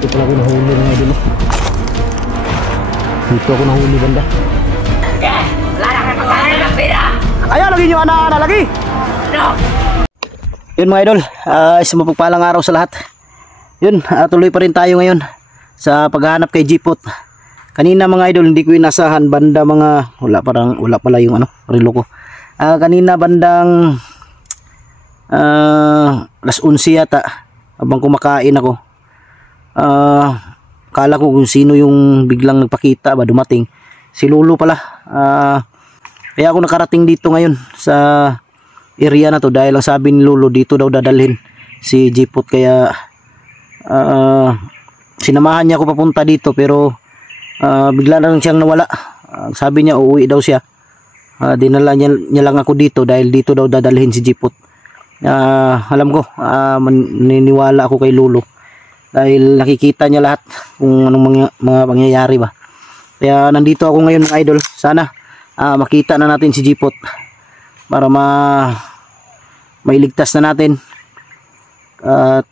Dito pala ako nahuli mga idol. Dito ako nahuli banda. Ayan, lagi nyo ana lagi. Yun mga idol, isang mapagpalang araw sa lahat. Yun, tuloy pa rin tayo ngayon sa paghahanap kay Jeepot. Kanina mga idol, hindi ko inasahan banda mga wala pala yung relo ko. Kanina bandang alas 11 yata, habang kumakain ako. Kala ko kung sino yung biglang nagpakita ba, dumating. Si Lolo pala. Kaya ako nakarating dito ngayon sa area na to dahil ang sabi ni Lolo dito daw dadalhin si Jeepot, kaya sinamahan niya ako papunta dito, pero bigla na lang siyang nawala. Sabi niya uuwi daw siya. Dinala niya lang ako dito dahil dito daw dadalhin si Jeepot. Alam ko, maniniwala ako kay Lolo dahil nakikita niya lahat kung anong mga pangyayari ba. Kaya nandito ako ngayon mga idol. Sana makita na natin si Jeepot para mailigtas na natin. At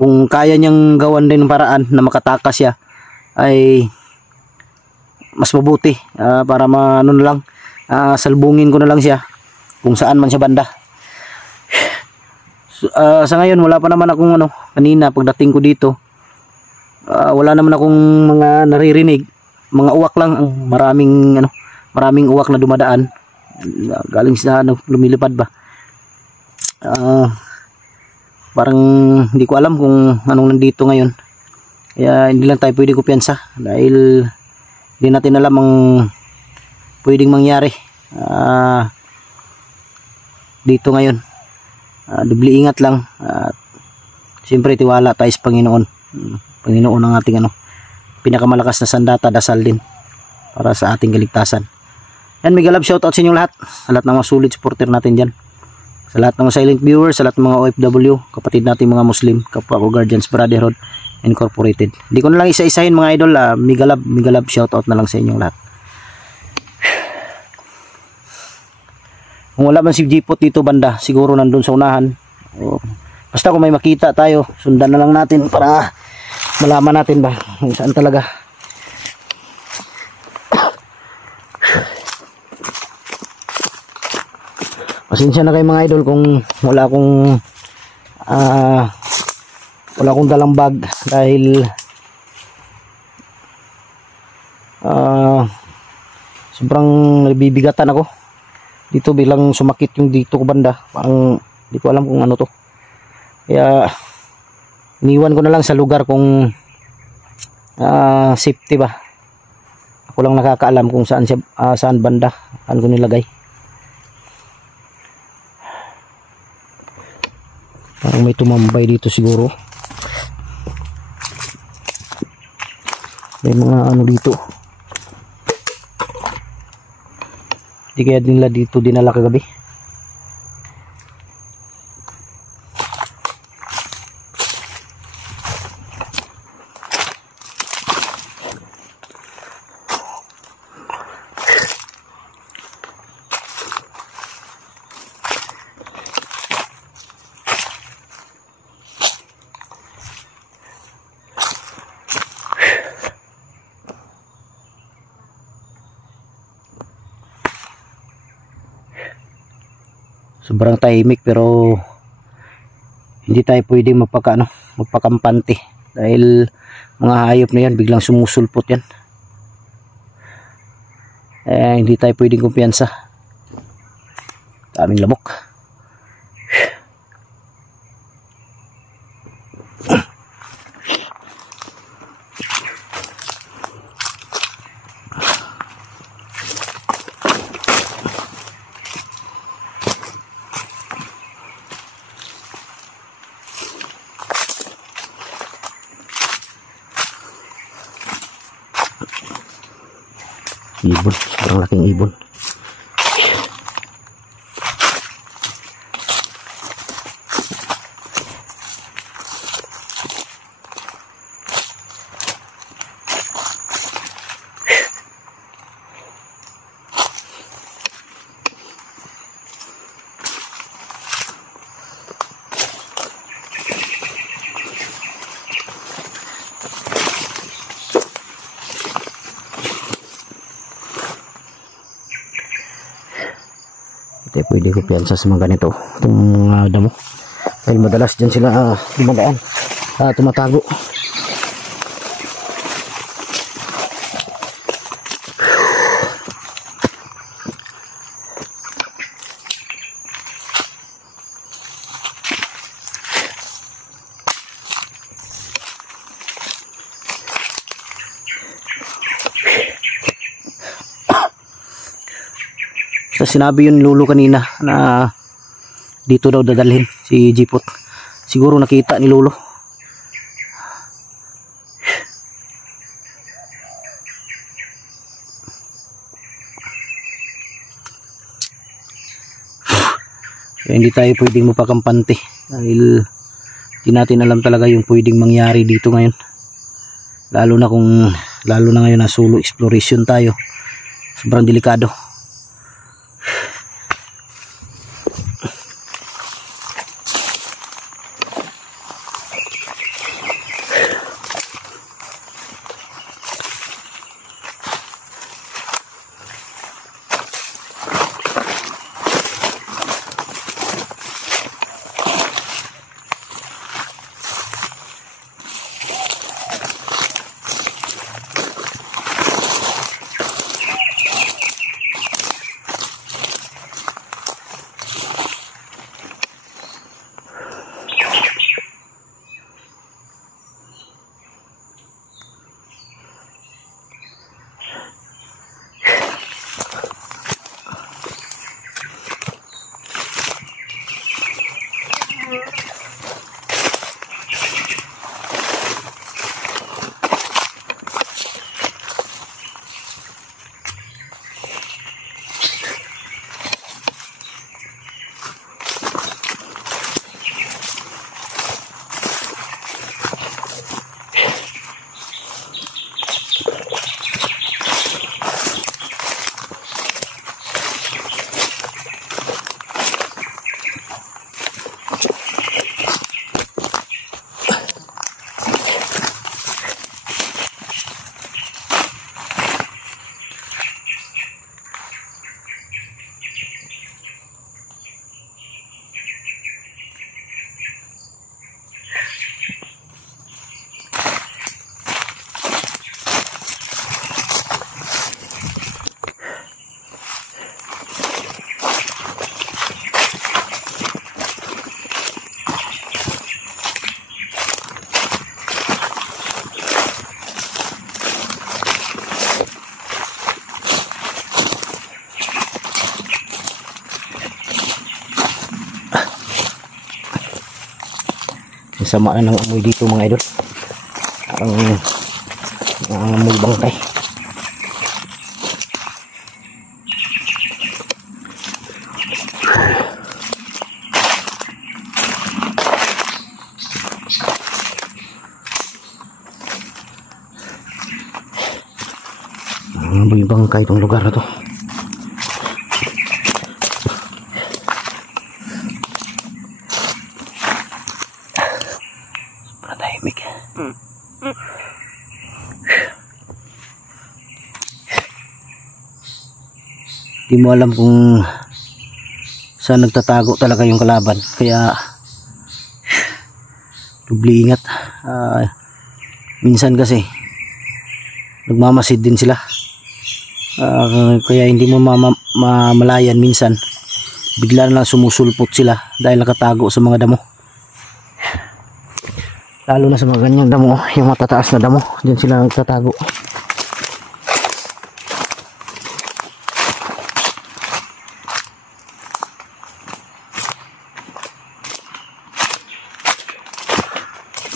kung kaya niyang gawan din ng paraan na makatakas siya, ay mas mabuti, para na lang, salbungin ko na lang siya kung saan man siya banda. Sa ngayon wala pa naman akong kanina pagdating ko dito, wala naman akong mga naririnig, mga uwak lang. Maraming uwak na dumadaan galing sa lumilipad ba. Parang hindi ko alam kung anong nandito ngayon, kaya hindi lang tayo pwede kumpiyansa dahil hindi natin alam ang pwedeng mangyari dito ngayon. Dubli ingat lang at siyempre tiwala tayo sa Panginoon. Panginoon ang ating pinakamalakas na sandata, dasal din para sa ating kaligtasan. Yan, mega love shoutout sa inyong lahat, sa lahat ng mga solid supporter natin dyan, sa lahat ng mga silent viewers, sa lahat ng mga OFW, kapatid natin mga Muslim, kapwa ko Guardians Brotherhood Incorporated. Hindi ko na lang isa-isahin mga idol. Mega love shoutout na lang sa inyong lahat. Kung wala man si Jeepot dito banda, siguro nandun sa unahan. Basta kung may makita tayo, sundan na lang natin para malaman natin ba kung saan talaga. Pasensya na kayo mga idol kung wala akong dalang bag dahil sobrang nabibigatan ako dito, bilang sumakit yung dito ko banda. Parang hindi ko alam kung ano to, kaya iniwan ko na lang sa lugar kung safety ba. Ako lang nakakaalam kung saan banda saan ko nilagay. Parang may tumambay dito siguro, may mga dito. Di kaya nila dito dinala kagabi. Sobrang tahimik, pero hindi tayo pwedeng magpakampante dahil mga hayop na yan biglang sumusulpot yan. Hindi tayo pwedeng kumpiyansa. Daming lamok. Ibon, sobrang laking ibon. pwede ko piyansa sa mga ganito, itong mga damo, dahil madalas dyan sila dumadaan, tumatago. So, sinabi yun Lolo kanina na dito daw dadalhin si Jipot. Siguro nakita ni Lolo. Kaya hindi tayo pwedeng mapakampante dahil hindi natin alam talaga yung pwedeng mangyari dito ngayon. Lalo na ngayon na solo exploration tayo. Sobrang delikado. Sama na ng amoy dito mga idol, ang amoy bangkay. Ang amoy bangkay itong lugar na to. Di mo alam kung saan nagtatago talaga yung kalaban, kaya dubli ingat. Minsan kasi nagmamasid din sila, kaya hindi mo mamalayan, minsan bigla na lang sumusulpot sila dahil nakatago sa mga damo, lalo na sa mga ganyang damo, yung matataas na damo, dyan sila nagtatago.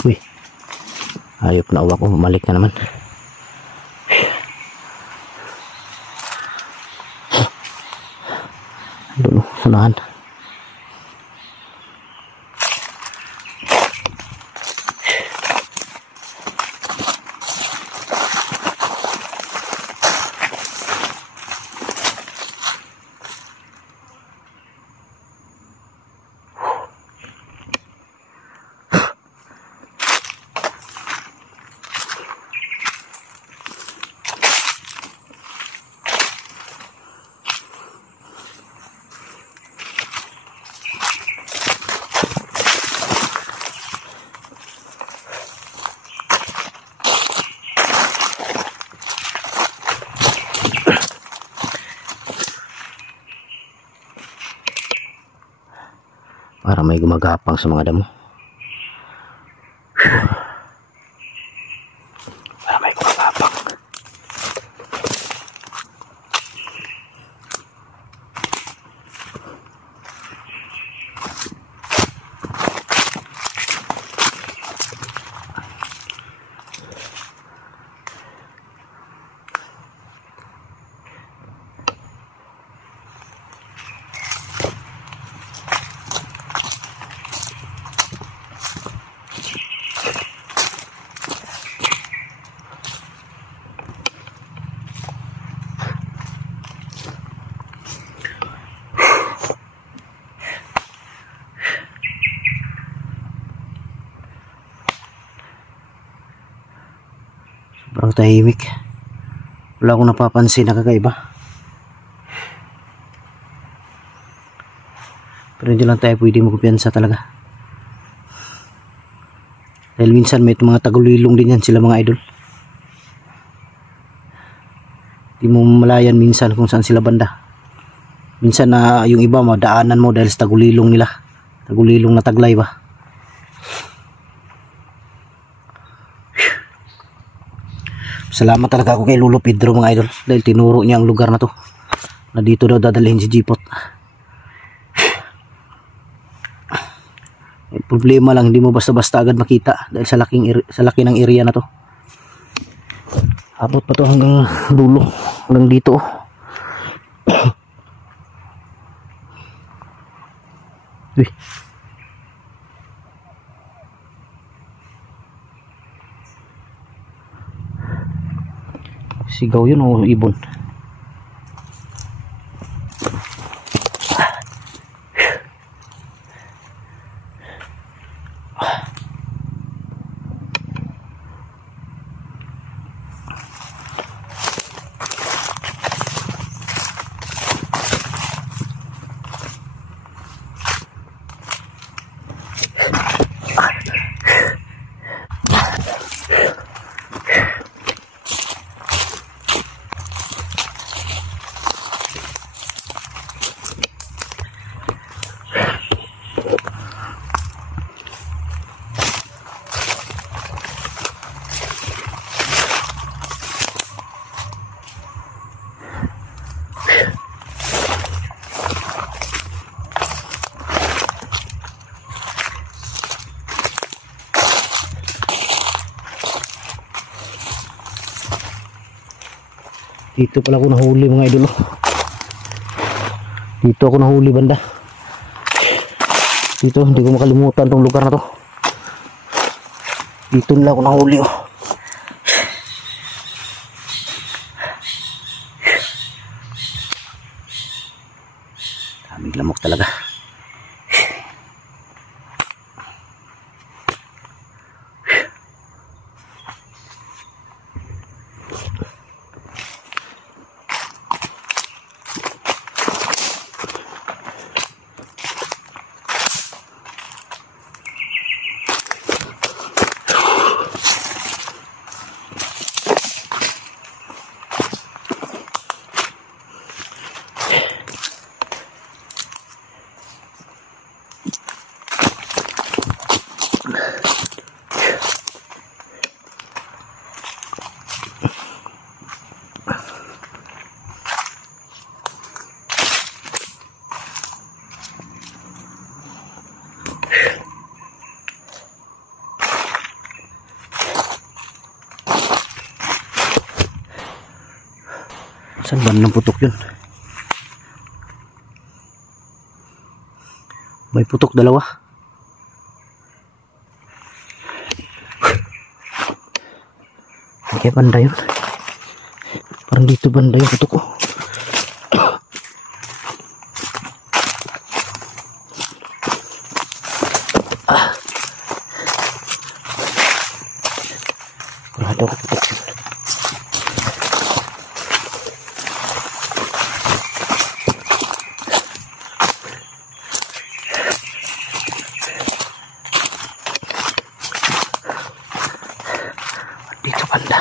Uy, ayop na uwak ko, bumalik na naman. Doon, sunahan. para may gumagapang sa mga damo. Para may gumagapang. Sobrang tahimik. Wala akong napapansin na kakaiba. Pero hindi lang tayo pwede magkumpiyansa talaga. Dahil minsan may mga tagulilong din yan sila mga idol. Di mo malayan minsan kung saan sila banda. Minsan na yung iba madaanan mo dahil sa tagulilong nila. Tagulilong na taglay ba. Salamat talaga ako kay Lolo Pedro mga idol. Dahil tinuro niya ang lugar na to. Na dito daw dadalhin si Jipot. Problema lang, hindi mo basta-basta agad makita. Dahil sa laki ng area na to. Abot pa to hanggang dulo. Hanggang dito. Uy. Sigaw yun o ibon. Dito pala ako nahuli mga idol. Dito ako nahuli banda. Dito, hindi ko makalimutan tong lugar na to. Dito nila ako nahuli oh. Daming lamok talaga. Saan ba ng putok yun? May putok dalawa. Okay, banda yun. Parang dito banda yung putok ko. Wala daw putok yun. Dito banda.